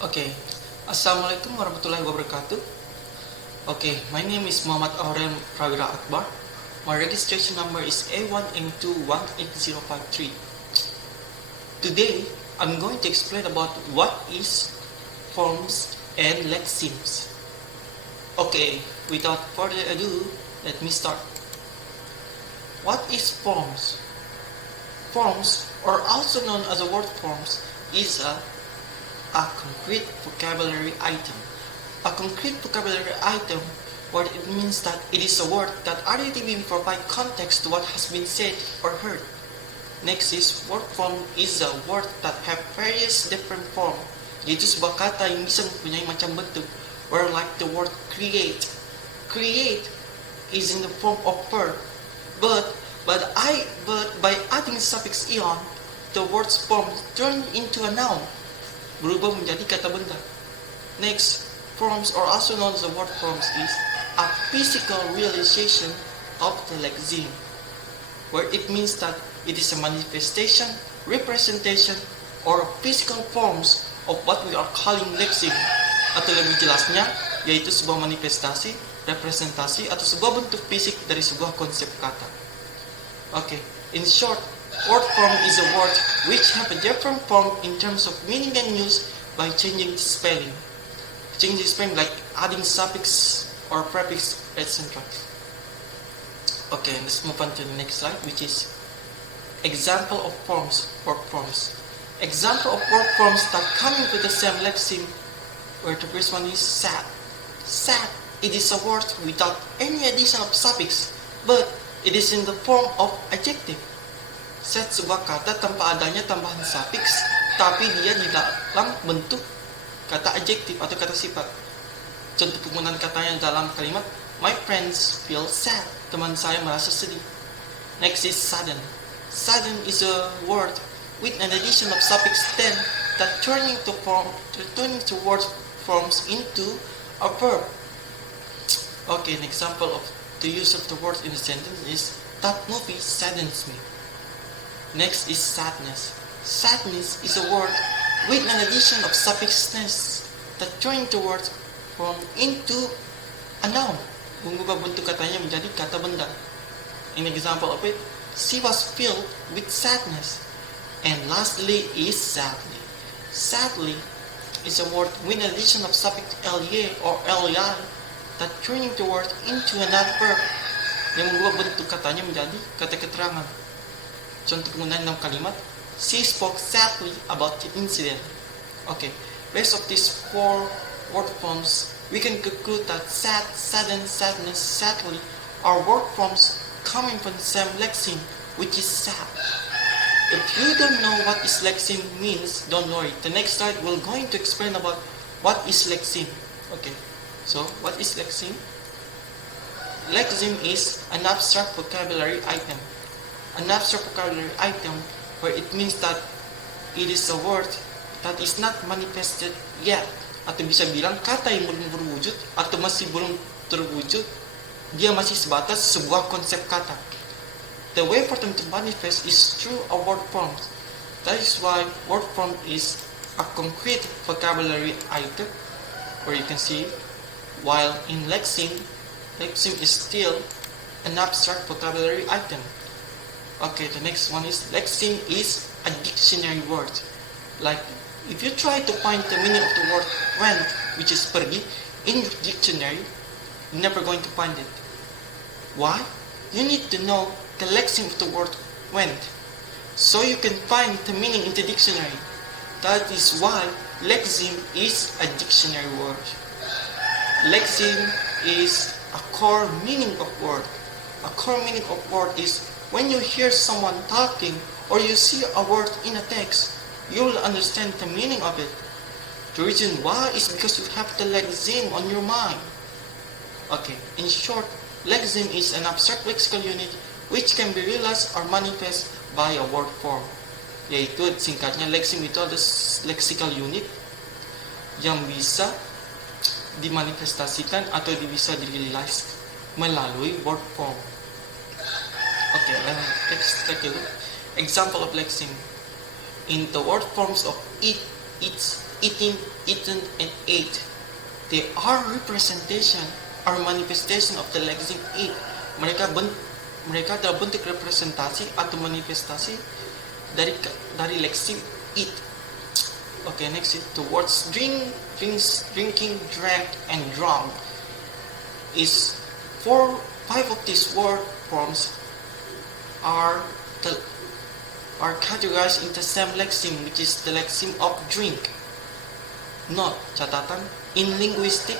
Okay, Assalamualaikum warahmatullahi wabarakatuh. Okay, my name is Muhammad Aurel Prawira Akbar. My registration number is A1N218053. Today, I'm going to explain about what is forms and lexemes. Okay, without further ado, let me start. What is forms? Forms, or also known as a word forms, is a concrete vocabulary item. A concrete vocabulary item, what it means that it is a word that additively provide context to what has been said or heard. Next is word form is a word that have various different form. Yaitu sebuah kata yang bisa mempunyai macam bentuk. Where like the word create. Create is in the form of verb, but by adding the suffix ion, the word's form turned into a noun. Berubah menjadi kata benda. Next, forms or also known as the word forms is a physical realization of the lexeme, where it means that it is a manifestation, representation, or physical forms of what we are calling lexeme. Atau lebih jelasnya, yaitu sebuah manifestasi, representasi, atau sebuah bentuk fisik dari sebuah konsep kata. Okay, in short, word form is a word which have a different form in terms of meaning and use by changing the spelling. Changing the spelling like adding suffix or prefix, etc. Okay, let's move on to the next slide, which is example of forms, word forms. Example of word forms that come with the same lexeme, where the first one is sad. Sad, it is a word without any addition of suffix, but it is in the form of adjective. Sad sebuah kata tanpa adanya tambahan suffix, tapi dia di dalam bentuk kata adjektif atau kata sifat. Contoh penggunaan katanya dalam kalimat my friends feel sad. Teman saya merasa sedih. Next is sudden. Sudden is a word with an addition of suffix then that turning to word forms into a verb. Okay, an example of the use of the word in a sentence is that movie saddens me. Next is sadness. Sadness is a word with an addition of suffixness that turn the word from into a noun. Mengubah bentuk katanya menjadi kata benda. An example of it, she was filled with sadness. And lastly is sadly. Sadly is a word with an addition of suffix ly or li that turning the word into another verb yang mengubah bentuk katanya menjadi kata keterangan. Contoh penggunaan dalam kalimat she spoke sadly about the incident. Okay, based on these four word forms, we can conclude that sad, sadden, sadness, sadly are word forms coming from the same lexeme, which is sad. If you don't know what is lexeme means, don't worry. The next slide we're going to explain about what is lexeme. Okay, so what is lexeme? Lexeme is an abstract vocabulary item. An abstract vocabulary item where it means that it is a word that is not manifested yet. Atau bisa bilang kata yang belum berwujud atau masih belum terwujud, dia masih sebatas sebuah konsep kata. The way for them to manifest is through a word form. That is why word form is a concrete vocabulary item, where you can see, while in lexeme is still an abstract vocabulary item. Okay, the next one is lexeme is a dictionary word. Like, if you try to find the meaning of the word went, which is pergi, in your dictionary, you're never going to find it. Why? You need to know the lexeme of the word went, so you can find the meaning in the dictionary. That is why lexeme is a dictionary word. Lexeme is a core meaning of word. A core meaning of word is when you hear someone talking or you see a word in a text, you will understand the meaning of it. The reason why is because you have the lexeme on your mind. Okay, in short, lexeme is an abstract lexical unit which can be realized or manifest by a word form. Yaitu singkatnya lexeme itu adalah lexical unit yang bisa dimanifestasikan atau bisa di-realize melalui word form. Okay, let's take a look. Example of lexeme. In the word forms of it, its, eating, eaten, and ate. They are representation or manifestation of the Lexeme eat. Mereka adalah bentuk representasi atau manifestasi dari Lexeme eat. Okay, next is the words drinking, drank, and drunk. Is 5 of these word forms are categorized in the same lexeme, which is the lexeme of drink. Note, catatan, in linguistic,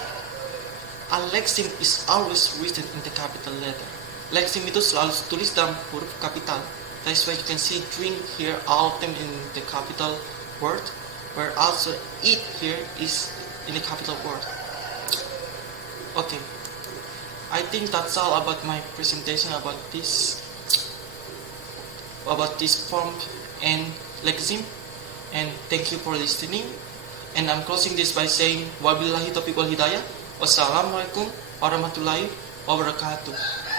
a lexeme is always written in the capital letter. Lexeme itu selalu tulis dalam huruf kapital. That's why you can see drink here all of them in the capital word, where also eat here is in the capital word. Okay, I think that's all about my presentation about this form and lexeme, and thank you for listening. And I'm closing this by saying wabillahi taufiq wal hidayah. Wassalamualaikum warahmatullahi wabarakatuh.